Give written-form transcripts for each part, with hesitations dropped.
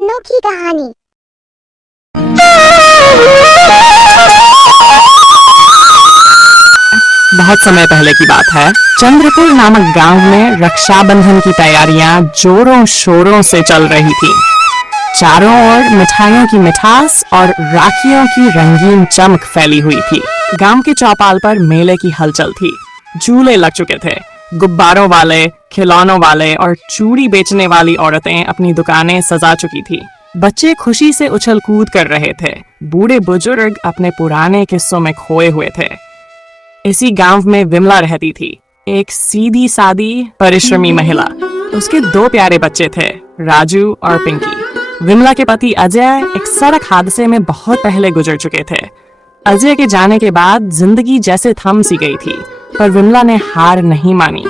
अनोखी कहानी। बहुत समय पहले की बात है। चंद्रपुर नामक गांव में रक्षाबंधन की तैयारियां जोरों शोरों से चल रही थी। चारों ओर मिठाइयों की मिठास और राखियों की रंगीन चमक फैली हुई थी। गांव के चौपाल पर मेले की हलचल थी। झूले लग चुके थे। गुब्बारों वाले, खिलौनों वाले और चूड़ी बेचने वाली औरतें अपनी दुकानें सजा चुकी थी। बच्चे खुशी से उछल कूद कर रहे थे। बूढ़े बुजुर्ग अपने पुराने किस्सों में खोए हुए थे। इसी गांव में विमला रहती थी, एक सीधी सादी परिश्रमी महिला। उसके 2 प्यारे बच्चे थे, राजू और पिंकी। विमला के पति अजय एक सड़क हादसे में बहुत पहले गुजर चुके थे। अजय के जाने के बाद जिंदगी जैसे थम सी गई थी, पर विमला ने हार नहीं मानी।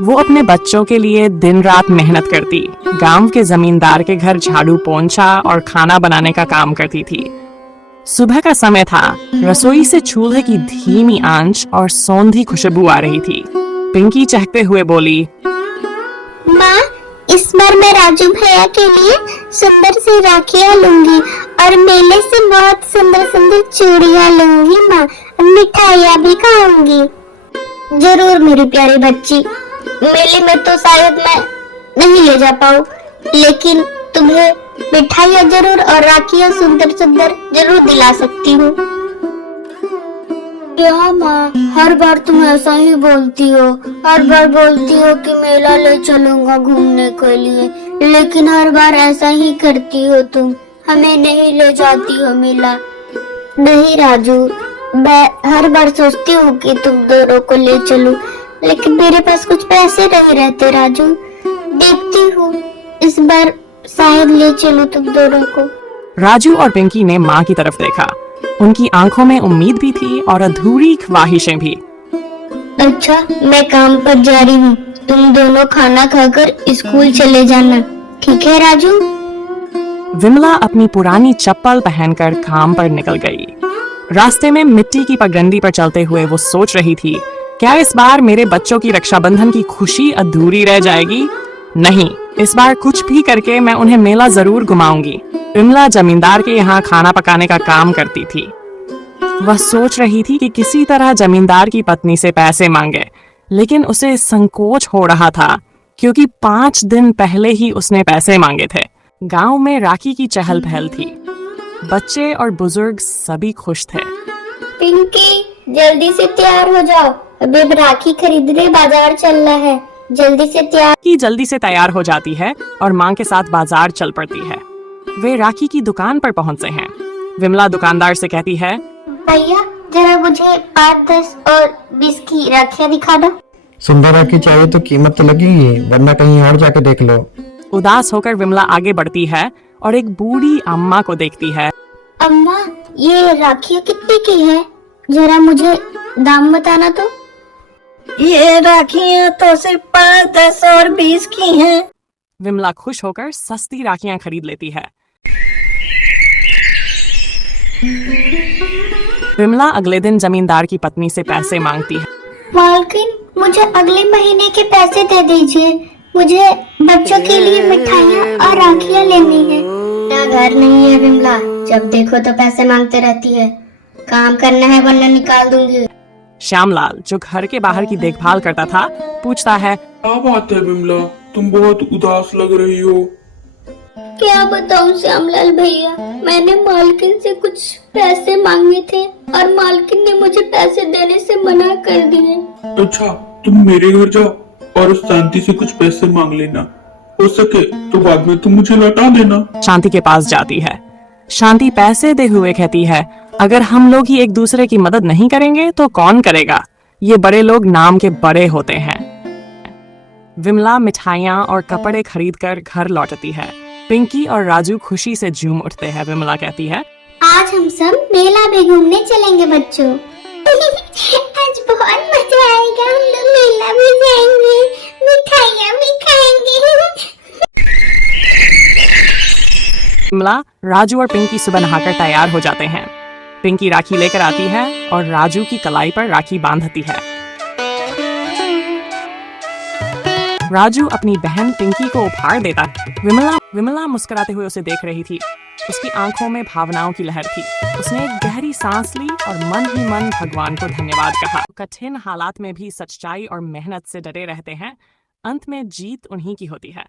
वो अपने बच्चों के लिए दिन रात मेहनत करती, गांव के जमींदार के घर झाड़ू पोंछा और खाना बनाने का काम करती थी। सुबह का समय था। रसोई से चूल्हे की धीमी आंच और सौंधी खुशबू आ रही थी। पिंकी चहकते हुए बोली, माँ, इस बार मैं राजू भैया के लिए सुंदर सी राखियाँ लूंगी और मेले से बहुत सुंदर सुंदर चूड़ियाँ लूंगी माँ, मिठाइयाँ भी खाऊंगी। जरूर मेरी प्यारी बच्ची, मेले में तो शायद मैं नहीं ले जा पाऊँ, लेकिन तुम्हें मिठाइयाँ जरूर और राखियाँ सुंदर सुंदर जरूर दिला सकती हूँ। क्या माँ, हर बार तुम ऐसा ही बोलती हो। हर बार बोलती हो कि मेला ले चलूंगा घूमने के लिए, लेकिन हर बार ऐसा ही करती हो तुम, हमें नहीं ले जाती हो मेला। नहीं राजू, मैं हर बार सोचती हूँ कि तुम दोनों को ले चलूं, लेकिन मेरे पास कुछ पैसे नहीं रहते राजू। देखती हूँ इस बार शायद ले चलूं तुम दोनों को। राजू और पिंकी ने माँ की तरफ देखा। उनकी आंखों में उम्मीद भी थी और अधूरी ख्वाहिशें भी। अच्छा, मैं काम पर जा रही हूँ, तुम दोनों खाना खाकर स्कूल चले जाना, ठीक है राजू? विमला अपनी पुरानी चप्पल पहनकर काम पर निकल गई। रास्ते में मिट्टी की पगडंडी पर चलते हुए वो सोच रही थी, क्या इस बार मेरे बच्चों की रक्षाबंधन की खुशी अधूरी रह जाएगी? नहीं, इस बार कुछ भी करके मैं उन्हें मेला जरूर घुमाऊंगी। विमला जमींदार के यहाँ खाना पकाने का काम करती थी। वह सोच रही थी कि किसी तरह जमींदार की पत्नी से पैसे मांगे, लेकिन उसे संकोच हो रहा था, क्योंकि 5 दिन पहले ही उसने पैसे मांगे थे। गांव में राखी की चहल पहल थी। बच्चे और बुजुर्ग सभी खुश थे। पिंकी, जल्दी से तैयार हो जाओ, अभी राखी खरीदने बाजार चलना है। जल्दी से तैयार। की जल्दी से तैयार हो जाती है और माँ के साथ बाजार चल पड़ती है। वे राखी की दुकान पर पहुँचते हैं। विमला दुकानदार से कहती है, भैया जरा मुझे 5, 10 और 20 की राखियाँ दिखा दो। सुंदर राखी चाहिए तो कीमत तो लगेगी, वरना कहीं और जाके देख लो। उदास होकर विमला आगे बढ़ती है और एक बूढ़ी अम्मा को देखती है। अम्मा, ये राखियाँ कितने की है? जरा मुझे दाम बताना तो। ये राखियाँ तो सिर्फ 5, 10 और 20 की हैं। विमला खुश होकर सस्ती राखियां खरीद लेती है। विमला अगले दिन जमींदार की पत्नी से पैसे मांगती है। मालकिन, मुझे अगले महीने के पैसे दे दीजिए, मुझे बच्चों के लिए मिठाइयाँ और राखियाँ लेनी है। मेरा घर नहीं है विमला, जब देखो तो पैसे मांगते रहती है। काम करना है वरना निकाल दूंगी। श्यामलाल, जो घर के बाहर की देखभाल करता था, पूछता है, क्या बात है विमला, तुम बहुत उदास लग रही हो। क्या बताऊं श्यामलाल भैया, मैंने मालकिन से कुछ पैसे मांगे थे और मालकिन ने मुझे पैसे देने से मना कर दिए। अच्छा, तुम मेरे घर जाओ और शांति से कुछ पैसे मांग लेना, हो सके तो बाद में तुम मुझे लौटा देना। शांति के पास जाती है। शांति पैसे दे हुए कहती है, अगर हम लोग ही एक दूसरे की मदद नहीं करेंगे तो कौन करेगा? ये बड़े लोग नाम के बड़े होते हैं। विमला मिठाइयाँ और कपड़े खरीदकर घर लौटती है। पिंकी और राजू खुशी से झूम उठते हैं। विमला कहती है, आज हम सब मेला भी घूमने चलेंगे बच्चों। आज बहुत मजा आएगा, हम लोग मेला भी जाएंगे, मिठाइयाँ भी खाएंगे। विमला, राजू और पिंकी सुबह नहाकर तैयार हो जाते हैं। पिंकी राखी लेकर आती है और राजू की कलाई पर राखी बांधती है। राजू अपनी बहन पिंकी को उपहार देता। विमला मुस्कुराते हुए उसे देख रही थी। उसकी आंखों में भावनाओं की लहर थी। उसने एक गहरी सांस ली और मन ही मन भगवान को धन्यवाद कहा। कठिन हालात में भी सच्चाई और मेहनत से डटे रहते हैं, अंत में जीत उन्हीं की होती है।